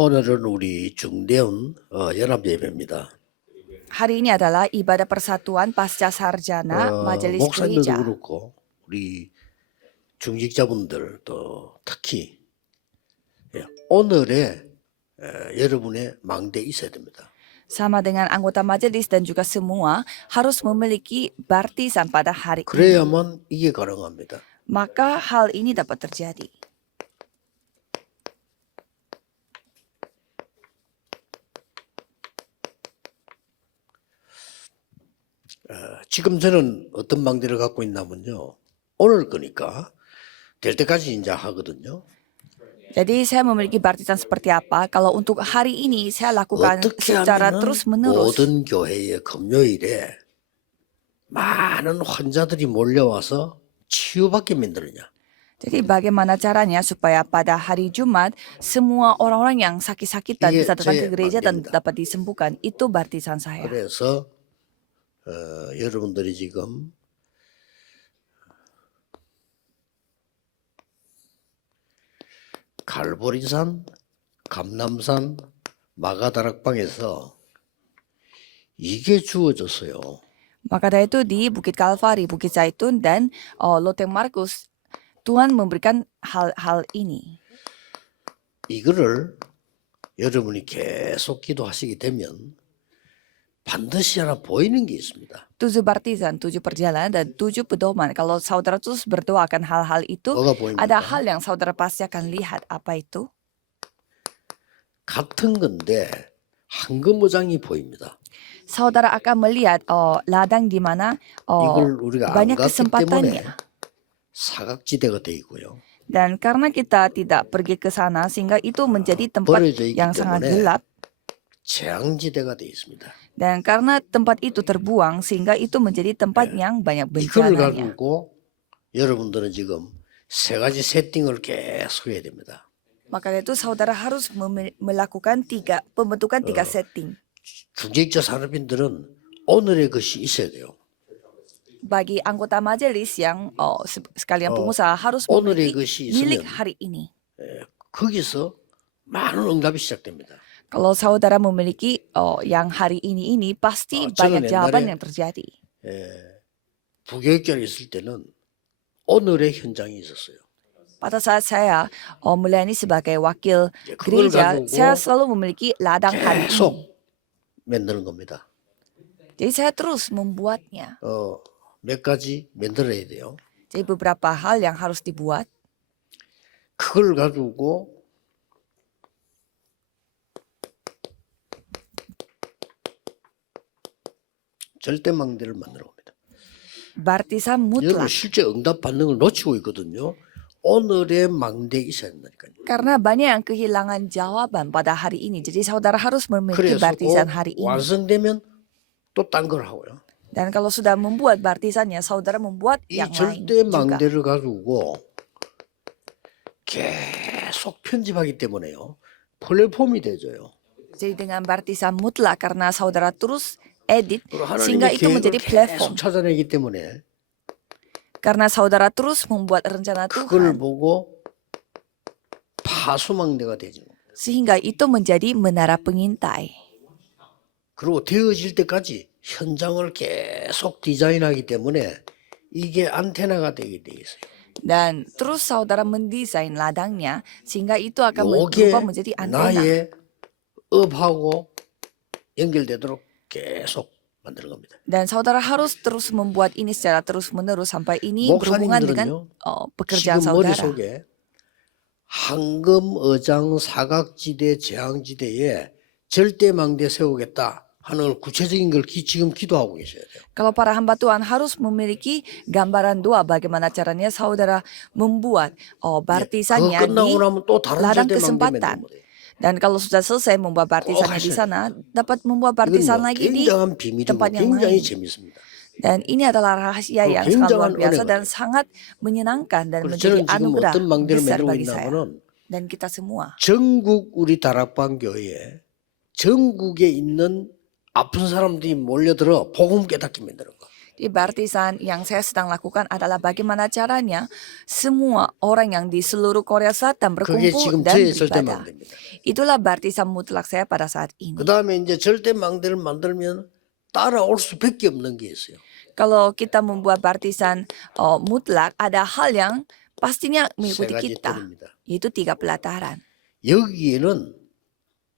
오늘은 우리 중대원 연합 예배입니다. Hari ini adalah ibadah persatuan pasca sarjana Majelis 목사님들도 Gereja. 그렇고 우리 중직자분들 또 특히 오늘의 여러분의 망대에 있어야 됩니다. Sama dengan anggota majelis dan juga semua harus memiliki baptisan pada hari ini. 그래야만 이게 가능합니다. Maka hal ini dapat terjadi. 지금 저는 어떤 망대를 갖고 있냐면요. 오늘 거니까 될 때까지 이제 하거든요. Jadi saya memiliki baptisan seperti apa? Kalau untuk hari ini saya lakukan 어떻게 secara 하면 terus menerus. 모든 교회의 금요일에 많은 환자들이 몰려와서 치유받게 만드느냐. Jadi bagaimana caranya supaya pada hari Jumat semua orang-orang yang sakit-sakitan Iya, bisa datang ke saya gereja dan manggilnya. dapat disembuhkan? Itu baptisan saya. 그래서 여러분들이 지금 갈보리산, 감남산, 마가다락방에서 이게 주어졌어요. Maka dari itu di Bukit Kalvari, Bukit Zaitun, dan Loteng Markus, Tuhan memberikan hal-hal ini. 이거를 여러분이 계속 기도하시게 되면 반드시 하나 보이는 게 있습니다. 7 baptisan, 7 perjalanan, dan 7 pedoman. Kalau saudara terus berdoa akan hal-hal itu, 뭐가 보입니까? ada hal yang saudara pasti akan lihat. Apa itu? 같은 건데 황금어장이 보입니다. Saudara akan melihat ladang di mana 이걸 우리가 안 banyak 갔기 때문에 kesempatannya. 사각지대가 돼 있고요. Dan karena kita tidak pergi ke sana, sehingga itu menjadi tempat 버려져 있기 yang sangat 때문에 gelap. 재앙지대가 돼 있습니다. Dan karena tempat itu terbuang, sehingga itu menjadi tempat yang banyak 이걸 bencananya. 가지고 여러분들은 지금 세 가지 세팅을 계속 해야 됩니다. Maka dari itu saudara harus melakukan pembentukan 3 setting. 중직자 산업인들은 오늘의 것이 있어야 돼요. Bagi anggota majelis yang sekalian pengusaha harus 오늘의 memiliki 것이 milik 있으면 hari ini. 거기서 많은 응답이 시작됩니다. Kalau saudara memiliki yang hari ini pasti 저는 banyak jawaban 옛날에 yang terjadi. 부교육자로 있을 때는 오늘의 현장이 있었어요. Pada saat saya melayani sebagai wakil 이제 그걸 gereja, 가지고 saya selalu memiliki ladang hari ini. 계속 만드는 겁니다. Jadi saya terus membuatnya. 몇 가지 만들어야 돼요. Jadi beberapa hal yang harus dibuat. 그걸 가지고 절대망대를 만들어 봅니다. Baptisan 여러분 mutlak. 실제 응답 받는 걸 놓치고 있거든요. 오늘의 망대에 있어야 된다니까요. Karena banyak yang kehilangan jawaban pada hari ini. Jadi saudara harus memiliki 그래서 baptisan 꼭 hari ini. 완성되면 또 딴 걸 하고요. Dan kalau sudah membuat baptisannya, saudara membuat 이 yang lain juga. 절대망대를 가지고 계속 편집하기 때문에요. 플랫폼이 되져요. Jadi dengan baptisan mutlak karena saudara terus edit 그리고 sehingga 하나님의 itu menjadi 계획을 platform. 계속 찾아내기 때문에 Karena saudara terus membuat rencana 그걸 Tuhan 보고 파수망대가 되죠. sehingga itu menjadi menara pengintai. 그리고 되어질 때까지 현장을 계속 디자인하기 때문에 이게 안테나가 되게 돼 있어요. Dan terus saudara mendesain ladangnya sehingga itu akan 요게 berubah menjadi antena. 나의 업하고 연결되도록 계속 만드는 겁니다. Dan saudara harus terus membuat ini secara terus menerus sampai ini berhubungan dengan 목사님들은요. pekerjaan 지금 saudara. 머릿속에 황금, 어장, 사각지대, 재앙지대에 절대망대 세우겠다 하는 구체적인 걸 지금 기도하고 계셔야 돼요. Kalau para hamba Tuhan harus memiliki gambaran doa bagaimana caranya saudara membuat baptisannya 그거 끝나고 di 나면 또 다른 ladang 절대망대 kesempatan. 만들면 돼요. Dan kalau sudah selesai membuat baptisannya di sana, dapat membuat baptisan 이건요, lagi di 굉장한 비밀이고 tempat yang 굉장히 lain. 재밌습니다. Dan ini adalah rahasia yang sangat luar biasa dan sangat menyenangkan dan 그래서 menjadi 저는 지금 anugerah 어떤 망대를 besar 만들고 bagi saya 있냐면은 dan kita semua. 전국 우리 다락방 교회에 전국에 있는 아픈 사람들이 몰려들어 복음 깨닫게 만드는 거. Di baptisan yang saya sedang lakukan adalah bagaimana caranya semua orang yang di seluruh Korea Selatan 그게 berkumpul 지금 dan 저의 절대 beribadah. 망대입니다. Itulah baptisan mutlak saya pada saat 그 ini. 다음에 이제 절대 망대를 만들면 따라올 수밖에 없는 게 있어요. Kalau kita membuat baptisan mutlak, ada hal yang pastinya 세 mengikuti 가지 kita, 틀입니다. yaitu 3 pelataran. 여기에는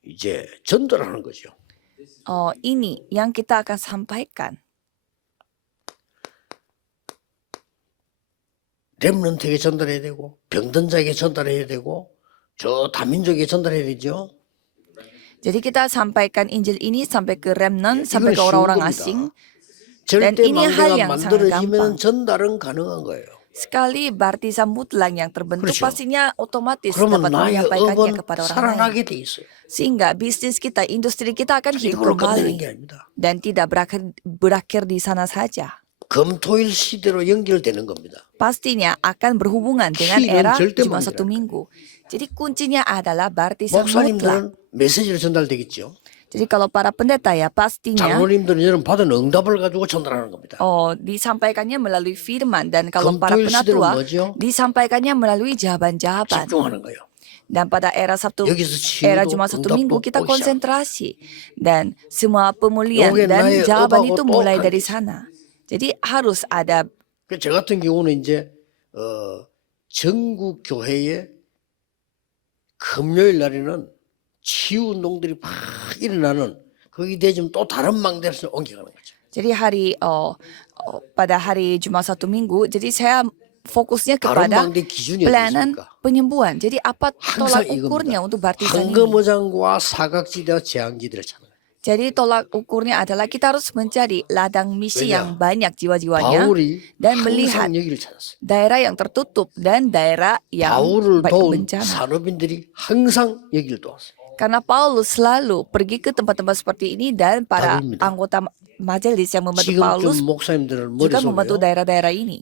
이제 전달하는 거죠. Ini yang kita akan sampaikan. 렘넌트에게 전달해야 되고 병든 자에게 전달해야 되고 저 다민족에게 전달해야 되죠. Jadi kita sampaikan Injil ini sampai ke remnant, 이건 sampai ke 쉬운 orang-orang 겁니다. asing. 절대 ini hal 망대가 yang sangat 만들어지면 gampang. 전달은 가능한 거예요. Sekali baptisan mutlak yang terbentuk, 그렇죠. pastinya otomatis 그러면 dapat 나의 menyampaikannya 업은 kepada orang lain. 살아나게 돼 있어요. Sehingga bisnis kita, industri kita akan hidup 이걸로 끝내는 게 kembali. 아닙니다. Dan tidak berakhir di sana saja. 금토일 시대로 연결되는 겁니다. Pastinya akan berhubungan dengan 키는 era 절대 Jumat Satu 망대라는 Minggu. Jadi kuncinya adalah baptisan mutlak. 목사님들은 메시지를 전달되겠죠. Jadi kalau para pendeta ya pastinya 장로님들은 여러분 받은 응답을 가지고 전달하는 겁니다. disampaikannya melalui firman, dan kalau para 금토일 시대는 penatua 뭐죠? disampaikannya melalui jawaban-jawaban. 집중하는 거예요. Dan pada era 여기서 era 치유도 Jumat Satu 응답도 Minggu kita 오기 시작. konsentrasi, dan semua pemulihan 요게 dan 나의 jawaban 업하고 itu 또 mulai dari 관계죠. sana. Jadi harus ada. 저 같은 경우는 이제 전국 교회에 금요일 날에는 치유 운동들이 막 일어나는 거기 되면 또 다른 망대에서 옮겨가는 거죠. Jadi pada hari Jumat Satu Minggu, jadi saya fokusnya 다른 kepada 망대 기준이 어디 pelayanan 있습니까? penyembuhan. Jadi apa 항상 tolak ukurnya 이겁니다. untuk baptisan ini? 황금어장과 사각지대와 재앙지대를 찾는 거예요. Jadi tolak ukurnya adalah kita harus mencari ladang misi 왜냐? yang banyak jiwa-jiwanya 바울이 dan melihat 항상 여기를 찾았어요. daerah yang tertutup dan daerah yang 바울을 baik 도운 bencana. 산업인들이 항상 여기를 도왔어요. Karena Paulus selalu pergi ke tempat-tempat seperti ini, dan para 답입니다. anggota majelis yang membantu 지금 Paulus 좀 목사님들 juga membantu 머릿속에요. daerah-daerah ini.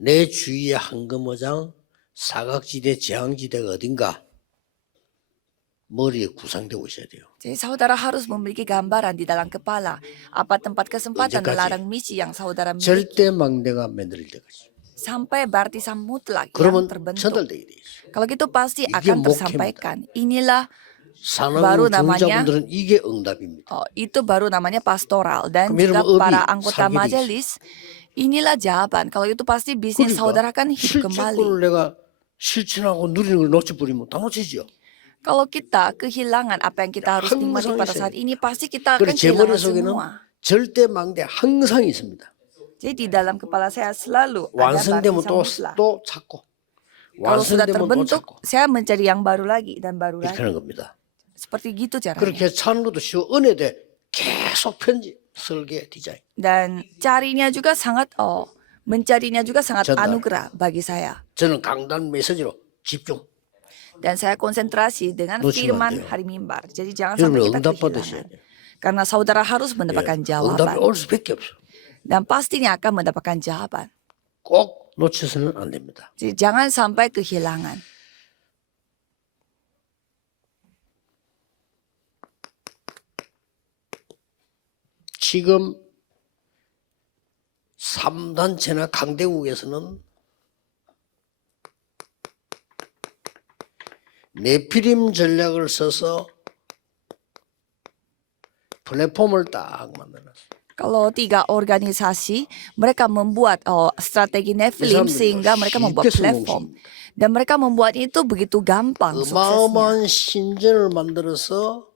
내 주위에 황금어장, 사각지대, 재앙지대가 어딘가 머리에 구상되고 있어야 돼요. Jadi saudara harus memiliki gambaran di dalam kepala apa tempat kesempatan 언제까지? melarang misi yang saudara miliki, 절대 망대가 만들어질 때까지. sampai baptisan mutlak yang 그러면 terbentuk. 전달되게 돼 있어요. Kalau gitu pasti 이게 akan 목회입니다. tersampaikan. Inilah 산업인 baru namanya 중자분들은 이게 응답입니다. itu baru namanya pastoral, dan 그럼 juga 여러분 para 업이 anggota 살게 돼 majelis. Inilah jawaban. Kalau itu pasti bisnis saudara akan hidup kembali. 실제권을 내가 실천하고 누리는 걸 놓쳐버리면 다 놓치죠. Kalau kita kehilangan apa yang kita harus nikmati 항상 pada 있어요. saat ini, pasti kita akan 그래서 제 kehilangan 머릿속에는 semua. 절대 망대 항상 있습니다. Jadi di dalam kepala saya selalu ada 완성되면 baptisan 또, mutlak. 또 찾고 Kalau sudah 완성되면 또 terbentuk, 찾고 saya mencari yang baru lagi dan baru 이렇게 lagi. 하는 겁니다. Seperti gitu caranya. 그렇게 찾는 것도 쉬워. 은혜대 계속 편집, 설계, 디자인. Dan carinya juga sangat mencarinya juga sangat 전달. anugerah bagi saya. 저는 강단 메시지로 집중. Dan saya konsentrasi dengan 놓치면 안 firman 돼요. hari mimbar. Jadi jangan 여러분 sampai kita 응답 받으셔야 kehilangan. 돼요. Karena saudara harus 응답이 mendapatkan jawaban. 올 수밖에 없어. Dan pastinya akan mendapatkan jawaban. 꼭 놓쳐서는 안 됩니다. Jadi jangan sampai kehilangan. 지금 3단체나 강대국에서는 네피림 전략을 써서 플랫폼을 딱 만들었어요. Kalau 3 organisasi, mereka membuat strategi Nephilim 사람들이 sehingga mereka membuat 쉽게 platform. 성공시킵니다. Dan mereka membuat itu begitu gampang suksesnya. 어마어마한 신전을 만들어서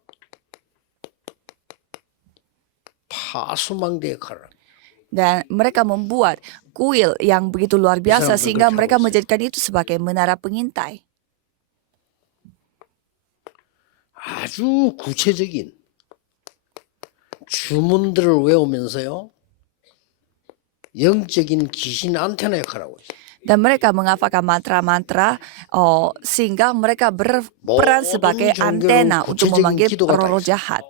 파수망대 역할을 합니다. Dan mereka membuat kuil yang begitu luar biasa 사람들 sehingga 그렇게 mereka 하고 있어요. menjadikan itu sebagai menara pengintai. 아주 구체적인 주문들을 외우면서요. 영적인 귀신 안테나 역할을 하고 있어요. Dan mereka menghafalkan mantra-mantra sehingga mereka berperan sebagai antena untuk memanggil roh-roh jahat.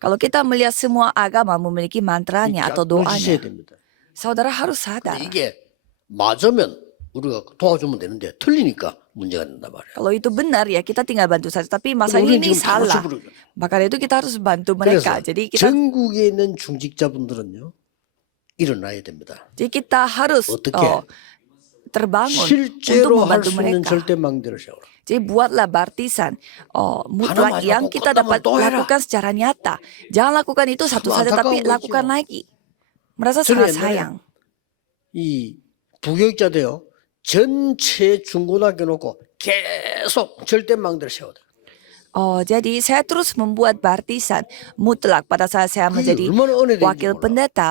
Kalau kita melihat semua agama memiliki mantranya atau 놓치셔야 doanya, 됩니다. saudara harus sadar. 이게 맞으면 우리가 도와주면 되는데 틀리니까 문제가 된단 말이에요. Kalau itu benar ya kita tinggal bantu saja. Tapi masalah 우리는 ini 지금 다 salah. 놓쳐버리고. Maka dari itu kita harus bantu 그래서 mereka. Jadi kita 전국에 있는 중직자분들은요. 일어나야 됩니다. Jadi kita harus 어떻게? terbangun untuk 실제로 할 membantu 수 있는 mereka. 절대망대를 세워라. Jadi buatlah baptisan mutlak 하나만 yang 하고 kita 끝나면 dapat 또 해라. lakukan secara nyata. Jangan lakukan itu satu saja tapi 안타까운 lakukan 거지요. lagi. Merasa 저는 sangat 옛날에 sayang. 이 부교육자도요. 전체 중고등학교 놓고 계속 절대망대를 세워라. Jadi saya terus membuat baptisan mutlak pada saat saya 그게 menjadi 얼마나 은혜된지 wakil 몰라. pendeta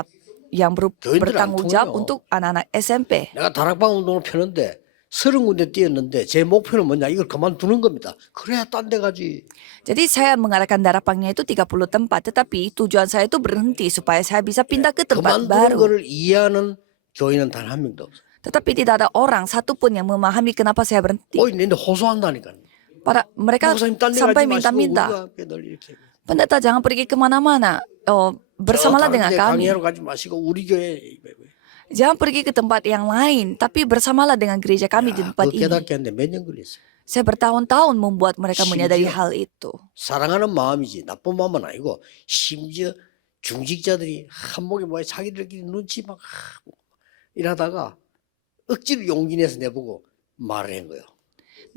yang 교인들 안 bertanggung jawab 통해요. untuk anak-anak SMP. 내가 다락방 운동을 펴는데 30군데 뛰었는데 제 목표는 뭐냐 이걸 그만두는 겁니다. 그래야 딴 데 가지. Jadi saya mengadakan darapangnya itu 30 tempat, tetapi tujuan saya itu berhenti supaya saya bisa pindah ke tempat 그만두는 baru. 거를 이해하는 교인은 단 한 명도 없어. Tetapi tidak ada orang satupun yang memahami kenapa saya berhenti. 어, 근데 호소한다니까. Mereka 목사님 딴 데 sampai 가지 마시고 minta-minta, 우리가 함께 늘 이렇게. pendeta jangan pergi kemana-mana, bersamalah dengan kami. 강의하러 가지 마시고 우리 교회. Jangan pergi ke tempat yang lain, tapi bersamalah dengan gereja kami di tempat 그 ini. 깨닫게 하는데 몇 년 걸렸어요. Saya bertahun-tahun membuat mereka menyadari 심지어 hal itu. 사랑하는 마음이지 나쁜 마음은 아니고 심지어 중직자들이 한목에 뭐야 자기들끼리 눈치 막 이러다가 억지로 용기 내서 내보고 말을 한 거예요.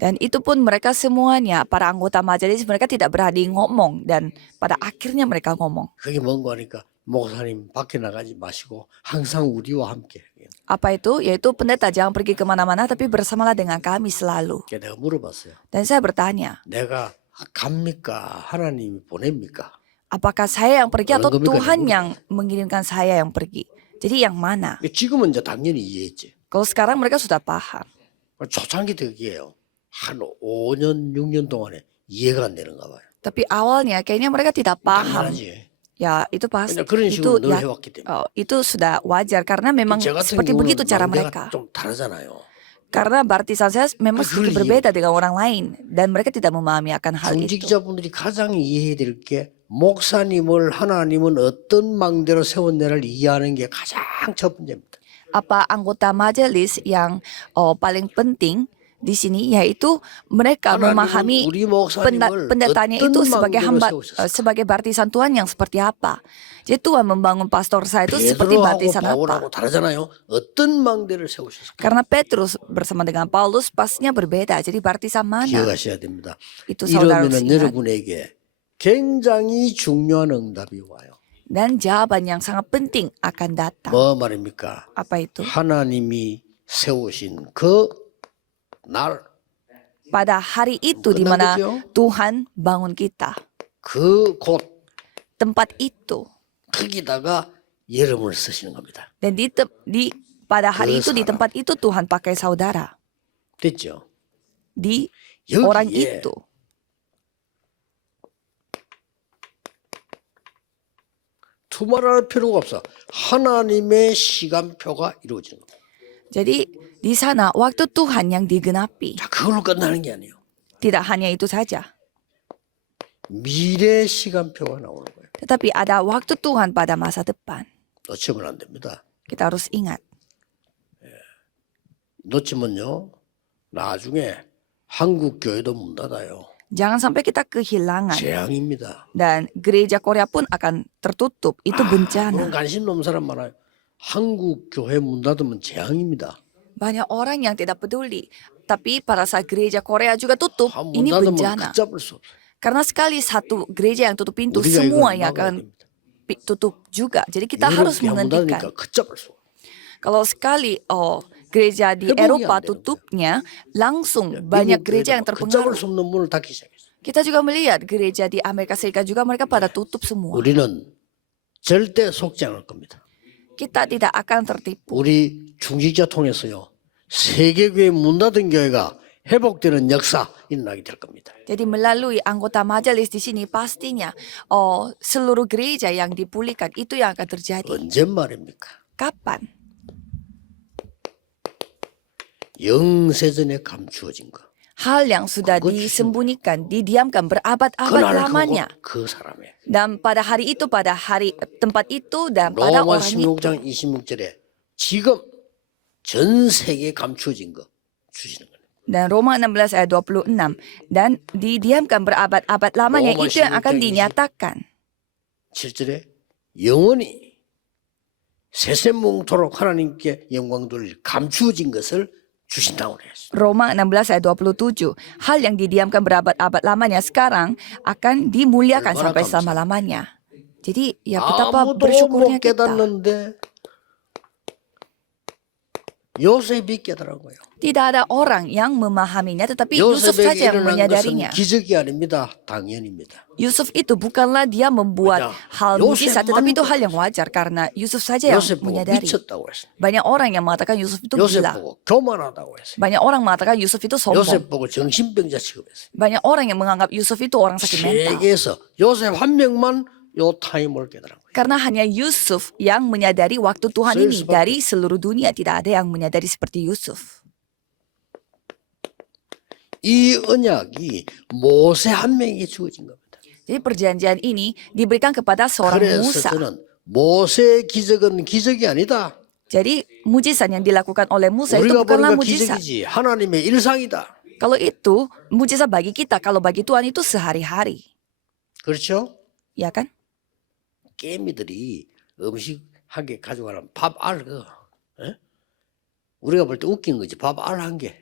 Dan itu pun mereka semuanya, para anggota majelis, mereka tidak berani ngomong. Dan pada akhirnya mereka ngomong. 그게 뭔가 하니까 목사님 밖에 나가지 마시고 항상 우리와 함께. Apa itu? Yaitu pendeta jangan pergi kemana-mana tapi bersamalah dengan kami selalu. 그래서 내가 물어봤어요. Dan saya bertanya, 내가 갑니까? 하나님이 보냅니까? apakah saya yang pergi atau Orang kami kan Tuhan yang yang mengirimkan saya yang pergi? Jadi yang mana? 지금은 이제 당연히 이해했지. Kalau sekarang mereka sudah paham. 초창기 때 그게요. 한 5년, 6년 동안에 이해가 안 되는가 봐요. Tapi awalnya kayaknya mereka tidak paham. 당연하지. Ya itu pasti. 그냥 그런 Itu 식으로 늘 ya, 해왔기 때문에. itu sudah wajar karena memang 제 같은 seperti 경우는 begitu cara 망대가 mereka. 좀 다르잖아요. Karena baptisan saya memang 그걸 sedikit 이해- berbeda dengan orang lain dan mereka tidak memahami akan hal itu. 중직자분들이 가장 이해해야 될 게 목사님을 하나님은 어떤 망대로 세웠냐를 이해하는 게 가장 첫 번째입니다. Apa anggota majelis yang paling penting di sini yaitu mereka 하나님은 memahami 우리 목사님을 pendetanya 어떤 itu sebagai 망대로 hamba 세우셨을까? sebagai baptisan Tuhan yang seperti apa. Jadi Tuhan membangun pastor saya itu seperti 베드로하고 baptisan 바울하고 apa. 다르잖아요. 어떤 망대를 세우셨을까? Karena Petrus bersama dengan Paulus pastinya berbeda. Jadi baptisan mana? 기억하셔야 됩니다. Itu saudara harus 이러면 ingat. 여러분에게 굉장히 중요한 응답이 와요. Dan jawaban yang sangat penting akan datang. 뭐 말입니까? Apa itu? 하나님이 세우신 그 날, Pada hari itu di Benar, mana betul. Tuhan bangun kita. 그 곳, Tempat itu. 거기다가 여러분을 쓰시는 겁니다. Dan pada hari itu di tempat itu Tuhan pakai saudara. 됐죠? Di orang 여기에 itu. 두말할 필요가 없어. 하나님의 시간표가 이루어지는 겁니다. Jadi di sana waktu Tuhan yang digenapi. 자, 그걸로 끝나는 게 아니에요. Tidak hanya itu saja. 미래 시간표가 나오는 거예요. Tetapi ada waktu Tuhan pada masa depan. 놓치면 안 됩니다. Kita harus ingat. 놓치면요, 나중에 한국 교회도 문 닫아요. Jangan sampai kita kehilangan. 재앙입니다. Dan gereja Korea pun akan tertutup. Itu 그런 bencana. 관심 없는 사람 많아요. 한국 교회 문 닫으면 재앙입니다. Banyak orang yang tidak peduli. Tapi pada saat gereja Korea juga tutup, 문 ini 닫으면 bencana. 걷잡을 수 없어요. Karena sekali satu gereja yang tutup pintu, 우리가 semua 이걸 yang 막아야 akan 됩니다. tutup juga. Jadi kita harus 유럽 문 menghentikan. 닫으니까 걷잡을 수 없어요. Kalau sekali gereja di 회복이 Eropa 안 되는 tutupnya, langsung banyak 미국 gereja yang 교회도 걷잡을 terpengaruh. 수 없는 문을 닫기 시작했어요. Kita juga melihat gereja di Amerika Serikat juga mereka pada tutup semua. 우리는 절대 속지 않을 겁니다. Kita tidak akan tertipu. 우리 중직자 통해서요, 세계교회 문 닫은 교회가 회복되는 역사 일어나게 될 겁니다. Jadi melalui anggota majelis di sini pastinya seluruh gereja yang dipulihkan itu yang akan terjadi. 언제 말입니까? Kapan? 영세전에 감추어진 거. Hal yang sudah 그거 disembunyikan, didiamkan berabad-abad 그날 lamanya. 그 사람의 Dan pada hari itu, pada hari tempat itu, dan pada 로마 orang itu. 16장 26절에 지금 전 세계에 감추어진 거 주시는 거예요. Dan Roma 16 ayat 26. Dan didiamkan berabad-abad lamanya, Roma itu yang akan 16 dinyatakan. 7절에 영원히 세세뭉토록 하나님께 영광 돌릴 감추어진 것을 주신다고 그랬어요. Roma 16 ayat 27. Hal yang didiamkan berabad-abad lamanya sekarang akan dimuliakan 얼마나 sampai 감사해요. selama-lamanya. Jadi ya betapa 아무도 bersyukurnya 못 kita. 깨닫는데 요셉이 깨달은 거예요. Tidak ada orang yang memahaminya, tetapi Yusuf 요셉에게 saja yang 일어난 것은 menyadarinya. 기적이 아닙니다. 당연입니다. Yusuf itu bukanlah dia membuat Banyak. hal mujizat, Yosef tetapi itu mantul. hal yang wajar karena Yusuf saja yang 요셉 보고 menyadari. 미쳤다고 했어요. Banyak orang yang mengatakan Yusuf itu 요셉 gila. 보고 교만하다고 했어요. Banyak orang mengatakan Yusuf itu sombong. 요셉 보고 정신병자 취급했어요. Banyak orang yang menganggap Yusuf itu orang sakit mental. 세계에서 요셉 한 명만 요 타임을 깨달은 거예요. Karena hanya Yusuf yang menyadari waktu Tuhan Saya ini. sebab- Dari seluruh dunia tidak ada yang menyadari seperti Yusuf. 이 언약이 모세 한 명에게 주어진 겁니다. Jadi perjanjian ini diberikan kepada seorang 그래서 Musa. 저는 모세의 기적은 기적이 아니다. Jadi mujizat yang dilakukan oleh Musa itu 우리가 bukanlah 보니까 mujizat. 기적이지 하나님의 일상이다. Kalau itu mujizat bagi kita, kalau bagi Tuhan itu sehari-hari. 그렇죠? Ya kan? 개미들이 음식 한 개 가져가면 밥 알 그. 예? 우리가 볼 때 웃기는 거지. 밥 알 한 개.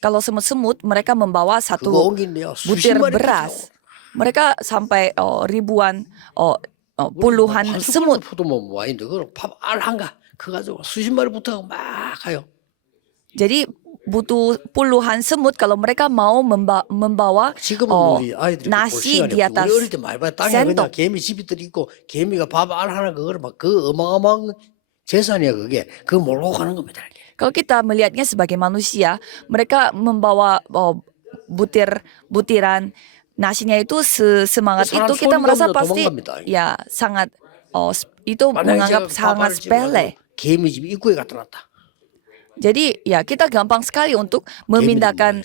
Kalau semut-semut mereka membawa 그거 satu 옮긴대요. butir 수십 마리 beras. Mereka sampai ribuan, puluhan semut. 포도 뭐 와인데 그걸 밥 알 한가. 그거 가지고 수십 마리 붙어가고 막 가요. Jadi butuh puluhan semut kalau mereka mau membawa 지금은 우리 아이들이 볼 nasi 시간이 di 없고 atas 우리 어릴 때 많이 봐요. 땅에 그냥 sendok. 개미 집이들 있고 개미가 밥 알 하나 그걸 막 그 어마어마한 재산이야 그게. 그거 몰고 가는 겁니다. 이게. Kalau kita melihatnya sebagai manusia, mereka membawa butiran nasinya itu semangat 사람 itu kita 소리가 merasa 없는 pasti 도망갑니다. ya sangat itu 만약에 menganggap 제가 sangat 밥알을 집에 sepele. 가지고 개미 집 입구에 갖다 놨다. Jadi ya kita gampang sekali untuk memindahkan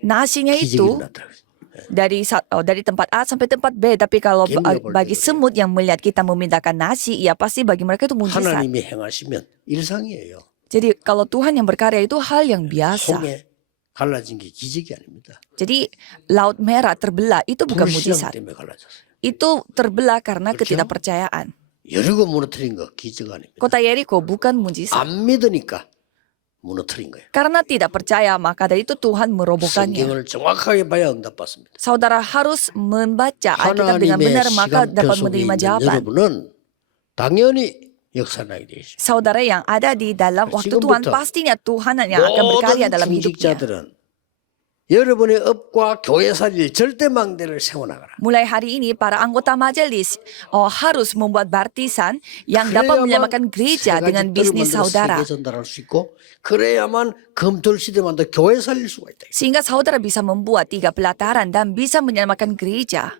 nasinya 기적이 itu 일어났더라고요. dari tempat A sampai tempat B. Tapi kalau Game 볼 bagi 때 semut yang melihat kita memindahkan nasi, ya pasti bagi mereka itu mujizat. 하나님이 행하시면 일상이에요. Jadi kalau Tuhan yang berkarya itu hal yang biasa. 홍해 갈라진 게 기적이 아닙니다. Jadi laut merah terbelah itu bukan 불신앙 mujizat. 때문에 갈라졌어요. Itu terbelah karena 그렇죠? ketidakpercayaan. 여리고 무너뜨린 거 기적 아닙니다. Kota Yeriko bukan mujizat. 안 믿으니까 무너뜨린 거예요. Karena tidak percaya, maka dari itu Tuhan merobohkannya. 성경을 정확하게 봐야 응답받습니다. Saudara harus membaca Alkitab dengan 하나님의 benar, maka 시간표 dapat 속에 menerima 있는 jawaban. 여러분은 당연히 역사나게 되십시오. Saudara yang ada di dalam waktu Tuhan, 지금부터 pastinya Tuhan yang akan berkarya 모든 dalam hidupnya. 중직자들은 여러분의 업과 교회 살릴 절대 망대를 세워나가라. Mulai hari ini para anggota majelis harus membuat baptisan yang dapat 그래야만 menyelamatkan gereja 세 dengan 가지 뜰을 bisnis 만들어 saudara. 세계 전달할 수 있고 그래야만 검토를 시대만도 교회 살릴 수가 있다. Sehingga saudara bisa membuat 3 pelataran dan bisa menyelamatkan gereja.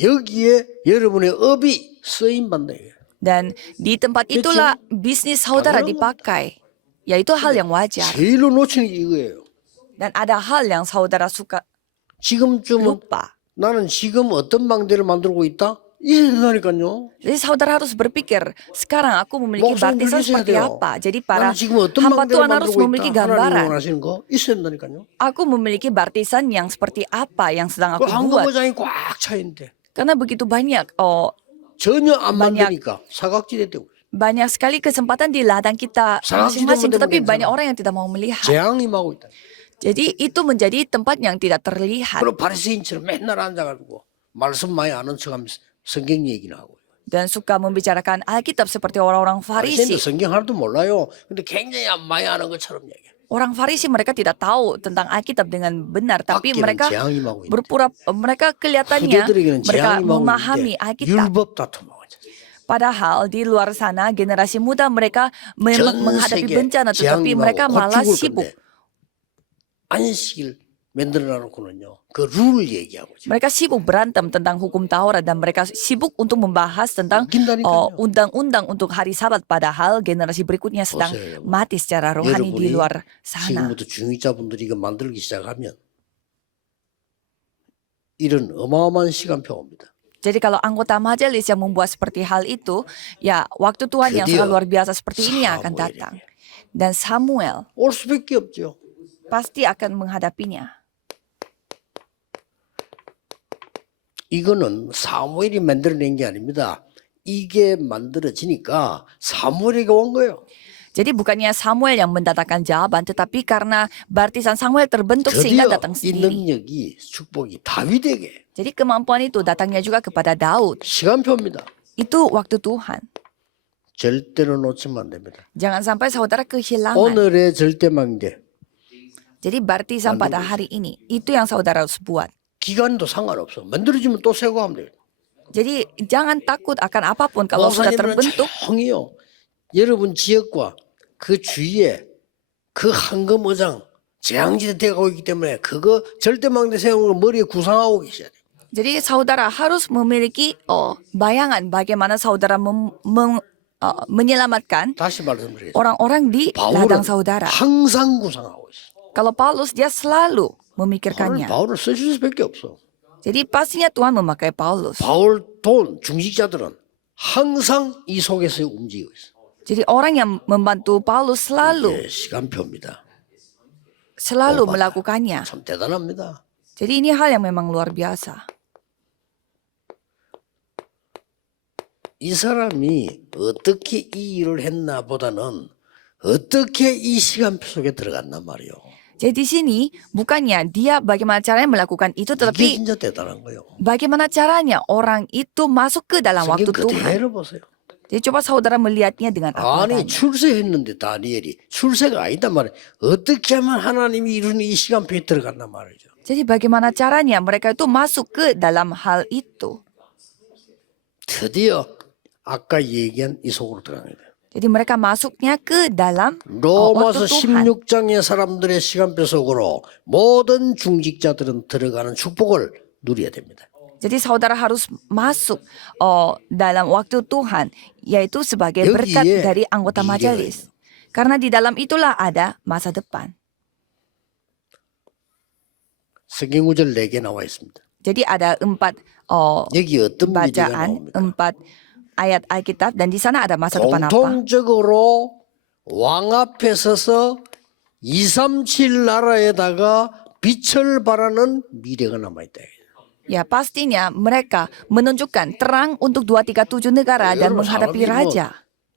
여기에 여러분의 업이 쓰임 받는 거예요. Dan di tempat itulah bisnis saudara dipakai. Yaitu hal yang wajar. 제일로 놓치는 게 이거예요. Dan ada hal yang saudara suka 지금쯤은 lupa. 나는 지금 어떤 망대를 만들고 있다? 이래야 된다니까요. Jadi saudara harus berpikir, sekarang aku memiliki 목숨 baptisan 들리셔야 seperti 돼요. apa. Jadi para 나는 지금 어떤 hamba 망대를 Tuhan harus 만들고 memiliki 있다. 하나님 gambaran. 원하시는 거 있어야 된다니까요. Aku memiliki baptisan yang seperti apa yang sedang aku 그 buat. 한국어장이 꽉 차 있는데 Karena begitu banyak 전혀 안 banyak- 만드니까 사각지대 되고 banyak sekali kesempatan di ladang kita Salah masing-masing, tidak tetapi mendengar. banyak orang yang tidak mau melihat. 재앙이 임하고 있다. Jadi itu menjadi tempat yang tidak terlihat. 그리고 바리새인처럼 맨날 앉아가지고 말씀 많이 아는 척하면서 성경 얘기나 하고. Dan suka membicarakan Alkitab seperti orang-orang 바리새인도 Farisi. 성경 하나도 몰라요. 근데 굉장히 많이 아는 것처럼 얘기해. Orang Farisi mereka tidak tahu tentang Alkitab dengan benar, tapi 밖에는 mereka 재앙이 임하고 있는데 mereka kelihatannya 후대들에게는 mereka 재앙이 임하고 memahami 있는데 Alkitab. 율법 다툼하고 있어요. Padahal di luar sana generasi muda mereka 전 menghadapi 세계 bencana, tetapi 재앙이 mereka 임하고 곧 malah 죽을 sibuk. 건데 안식일 만들어 놓고는요. 그 룰을 얘기하고 있어요. Mereka sibuk berantem tentang hukum Taurat dan mereka sibuk untuk membahas tentang 웃긴다니까요. undang-undang untuk hari Sabat, padahal generasi berikutnya sedang 보세요. mati secara rohani di 여러분이 luar sana. 지금부터 중위자분들이 이거 만들기 시작하면 이런 어마어마한 시간표가 옵니다. Jadi kalau anggota majelis yang membuat seperti hal itu, ya waktu Tuhan yang sangat luar biasa seperti ini akan datang. Dan Samuel 올 수밖에 없죠. pasti akan menghadapinya. 이거는 사무엘이 만들어낸 게 아닙니다. 이게 만들어지니까 사무엘에게 온 거예요. Jadi bukannya Samuel yang mendatangkan jawaban, tetapi karena baptisan Samuel terbentuk sehingga 드디어 datang 이 sendiri. 능력이 축복이 다윗에게 Jadi kemampuan itu datangnya juga kepada Daud. 시간표입니다. Itu waktu Tuhan. 절대로 놓치면 안 됩니다. Jangan sampai saudara kehilangan. 오늘의 절대망대 Jadi baptisan pada hari ini, itu yang saudara harus buat. 기간도 상관없어. 만들어지면 또 세고 하면 돼요. Jadi jangan takut akan apapun kalau sudah 목사님은 terbentuk. 조용히요. 여러분 지역과 그 주위에 그 황금어장 재앙지대 되고 있기 때문에 그거 절대망대 세우는 거 머리에 구상하고 계셔야 돼요. Jadi saudara harus memiliki bayangan bagaimana saudara menyelamatkan 다시 말씀드리겠습니다. orang-orang di 바울은 ladang saudara. 항상 구상하고 있어요. Kalau Paulus dia selalu memikirkannya. 바울을 써줄 수밖에 없어. Jadi pastinya Tuhan memakai Paulus. 바울 돈 중직자들은 항상 이 속에서 움직이고 있어. Jadi orang yang membantu Paulus 이게 시간표입니다. selalu Obat. melakukannya. 참 대단합니다. Jadi ini hal yang memang luar biasa. 이 사람이 어떻게 이 일을 했나 보다는 어떻게 이 시간표 속에 들어갔단 말이에요. Jadi di sini bukannya dia bagaimana caranya melakukan itu, 이게 tetapi 진짜 대단한 거예요. bagaimana caranya orang itu masuk ke dalam waktu 성경 Tuhan. 그대로 보세요. Jadi coba saudara melihatnya dengan apa 아니 adanya. 출세했는데 다니엘이 출세가 아니단 말이에요. 어떻게 하면 하나님이 이루는 이 시간표에 들어갔단 말이죠. Jadi bagaimana caranya mereka itu masuk ke dalam hal itu. 드디어 아까 얘기한 이 속으로 들어가는 거예요. Jadi mereka masuknya ke dalam 로마서 waktu Tuhan. 16장의 사람들의 시간표 속으로 모든 중직자들은 들어가는 축복을 누려야 됩니다. Jadi saudara harus masuk dalam waktu Tuhan, yaitu sebagai 여기에 berkat dari anggota 미래가 majelis. Karena di dalam itulah ada masa depan. 성경 구절 4개 나와 있습니다. Jadi ada 4 여기 어떤 미래가 bacaan, 나옵니까? 4 ayat Alkitab, dan di sana ada masa depan apa? 공통적으로 왕 앞에 서서 237 나라에다가 빛을 발하는 미래가 남아있다. Ya pastinya mereka menunjukkan terang untuk 237 negara dan 여러분, menghadapi 사람이 뭐 raja.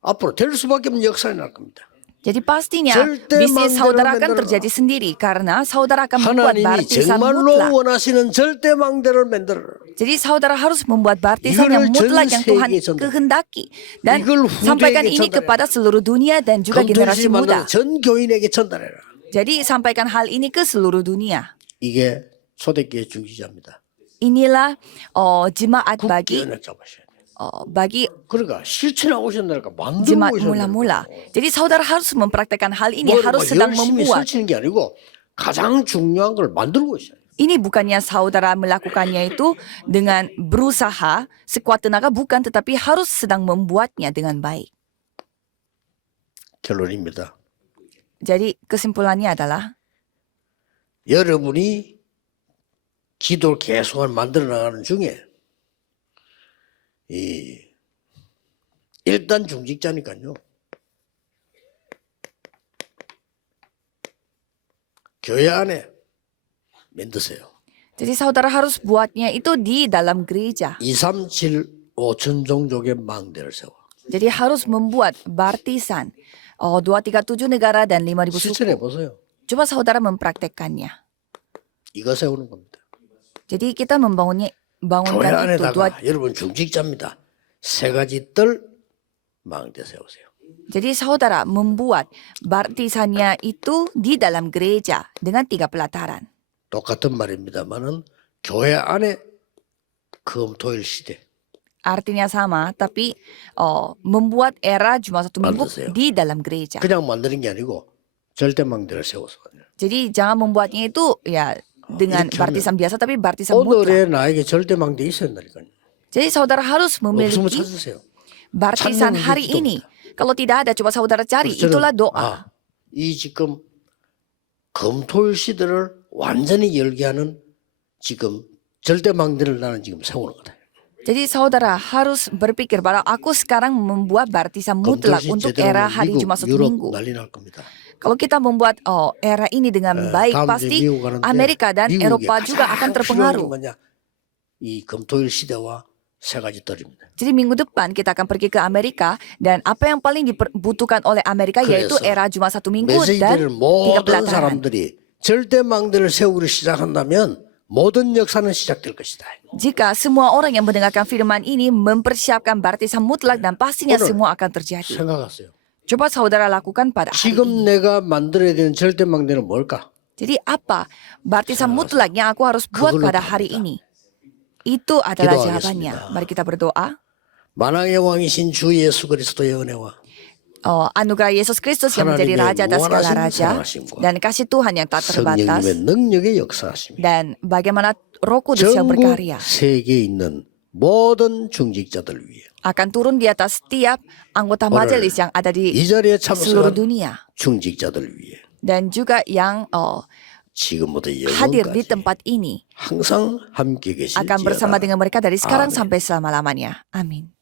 앞으로 될 수밖에 없는 역사가 날 겁니다. Jadi pastinya 절대 bisnis saudara akan 망대를 terjadi sendiri karena saudara akan membuat 하나님이 baptisan 정말로 mutlak. 원하시는 절대망대를 만들어. Jadi saudara harus membuat baptisan yang 이거를 전 mutlak yang Tuhan 세계에 전달. kehendaki dan 이걸 후대에게 sampaikan ini 전달해라. kepada seluruh dunia dan juga generasi 검토시 만든 muda. 전 교인에게 전달해라. Jadi sampaikan hal ini ke seluruh dunia. 이게 초대교회 중지자입니다. Inilah jemaat bagi 국기연을 잡으셔야 돼요. bagi 그러니까 실천하고 오셨나니까 만들고 jemaat 오셨나니까. mula-mula. Jadi saudara harus mempraktekkan hal ini, 뭐 harus sedang 열심히 membuat. 설치는 게 아니고 가장 중요한 걸 만들고 있어요. Ini bukannya saudara melakukannya itu dengan berusaha sekuat tenaga, bukan, tetapi harus sedang membuatnya dengan baik. 결론입니다. Jadi kesimpulannya adalah 여러분이 기도를 계속 만들어 나가는 중에 일단 중직자니까요. 교회 안에 만드세요. jadi saudara harus buatnya itu di dalam gereja. 237 5천 종족의 망대를 세워. Jadi harus membuat baptisan 237 negara dan 5.000 실천해 suku. 보세요. Coba saudara mempraktekkannya. 이거 세우는 겁니다. Jadi kita 교회 bangunkan itu 안에다가 여러분 중직자입니다. 세 가지 뜰 망대 세우세요. Jadi saudara membuat baptisannya itu di dalam gereja dengan 3 pelataran. 똑같은 말입니다만은 교회 안에 금토일 시대 Artinya sama, tapi membuat era cuma 1 minggu 만드세요. di dalam gereja. 그냥 만드는 게 아니고 절대 망대를 세워서 Jadi jangan membuatnya itu ya dengan 이렇게 baptisan biasa, tapi baptisan mutlak. 오늘의 나에게 절대 망대 있어야 된다니까요. Jadi saudara harus 없으면 memiliki 찾으세요. baptisan 찾는 게 hari 기도입니다. ini. Kalau tidak ada, coba saudara cari. 그래서 Itulah 저는, doa. 이 지금 금토일 시대를 완전히 열게 하는 지금 절대 망대를 나는 지금 세우는 거다. Jadi saudara harus berpikir bahwa aku sekarang membuat baptisan mutlak 금토일 untuk 제대로 era hari 미국, cuma 1 유럽 minggu. 난리 날 겁니다. Kalau kita membuat era ini dengan baik, 다음 pasti 이제 미국 가는데 Amerika dan 미국이 Eropa juga 가장 akan 필요한 게 terpengaruh. 뭐냐? 이 금토일 시대와 세 가지 뜰입니다. Jadi minggu depan kita akan pergi ke Amerika dan apa yang paling dibutuhkan oleh Amerika yaitu 그래서 era Jumat 1 minggu dan 메시지를 3 모든 pelataran. 사람들이 절대망대를 세우기 시작한다면 모든 역사는 시작될 것이다. Jika semua orang yang mendengarkan firman ini mempersiapkan baptisan mutlak dan pastinya 오늘 semua akan terjadi. 생각하세요. Coba saudara lakukan pada hari 지금 ini. 내가 만들어야 되는 절대망대는 뭘까? Jadi apa baptisan mutlak yang aku harus buat 그걸로 pada hari 답니다. ini? Itu adalah 기도하겠습니다. jawabannya. Mari kita berdoa. 만왕의 왕이신 주 예수 그리스도의 은혜와 Anugerah Yesus Kristus yang menjadi 하나님의 Raja atas segala 무한하신 raja 사랑하심과 dan kasih Tuhan yang tak terbatas 성령님의 능력의 역사하심이 dan bagaimana Roh Kudus yang 전국 berkarya 세계에 있는 모든 중직자들 위해 akan turun di atas setiap anggota 오늘 majelis yang ada di 이 자리에 seluruh 참석한 dunia 중직자들 위해 dan juga yang 지금부터 hadir di 영원까지 tempat ini 항상 함께 akan bersama 계실지어다. dengan mereka dari sekarang 아멘. sampai selama-lamanya. Amin.